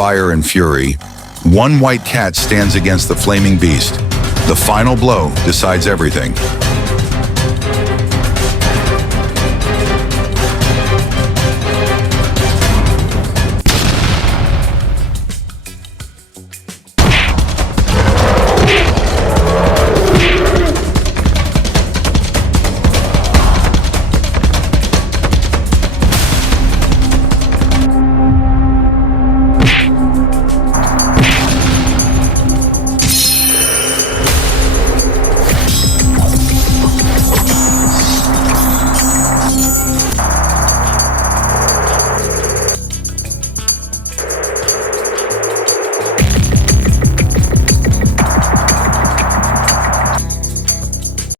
fire and fury, one white cat stands against the flaming beast. The final blow decides everything.